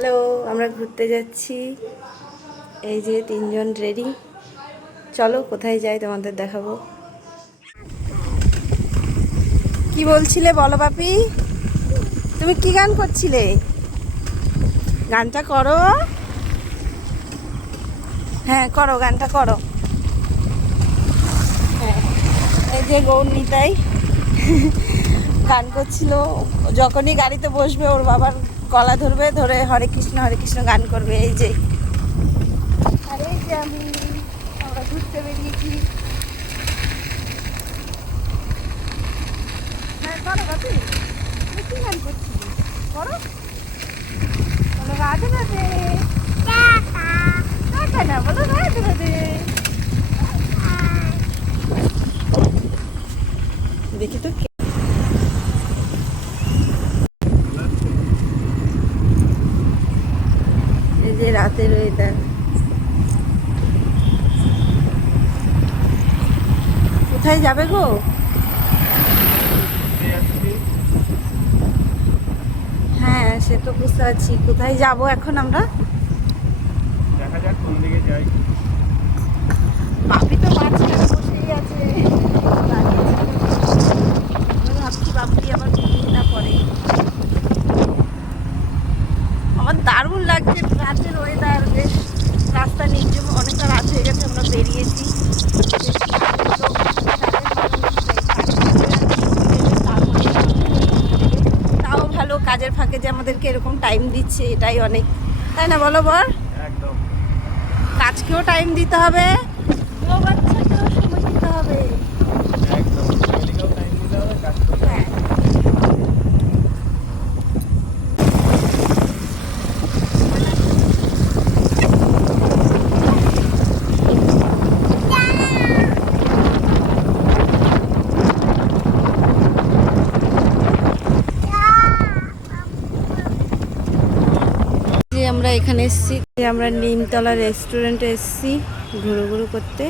Hello, আমরা ঘুরতে যাচ্ছি। এই যে তিনজন রেডি। চলো কোথায় যাই তোমাদের দেখাবো। কি বলছিলে বলো বাপি? তুমি কি গান করছিলে? গানটা করো। হ্যাঁ করো, গানটা করো। হ্যাঁ, এই যে গৌরনীতাই গান করছিল। যখনই গাড়িতে বসবে ওর বাবার গলা ধরবে, ধরে হরে কৃষ্ণ গান করবে। এই যে আর এই যে আমরা ঘুরতে বেরিয়েছি। হ্যাঁ করো বাপি, তুমি কি গান করছিলি? করো, বলো রাধে রাধে। টাটা না, বলো রাধে রাধে। দেখি তো এই যে রাতের ওয়েদার। কোথায় যাবে গো? হ্যাঁ সে তো বুঝতে পারছি। কোথায় যাব এখন আমরা? দেখা যাক কোন দিকে যাই। বাপি তো মাঝখানে বসেই আছে, আমি ভাবছি বাপি আবার ঘুমিয়ে না পড়ে। আমার দারুণ লাগছে রাতের ওয়েদার, বেশ রাস্তা নির্জন, অনেকটা রাত হয়ে গেছে, আমরা বেরিয়েছি। তাও ভালো, কাজের ফাঁকে যে আমাদেরকে এরকম টাইম দিচ্ছে এটাই অনেক, তাই না বলো বর? একদম কাজকেও টাইম দিতে হবে, বাচ্চাকেও সময় দিতে হবে। একদম ফ্যামিলিকেও টাইম দিতে হবে, কাজ করতে হবে। হ্যাঁ, যে আমরা এখানে এসেছি, আমরা নিমতলা রেস্টুরেন্টে এসেছি ঘুরু ঘুরু করতে।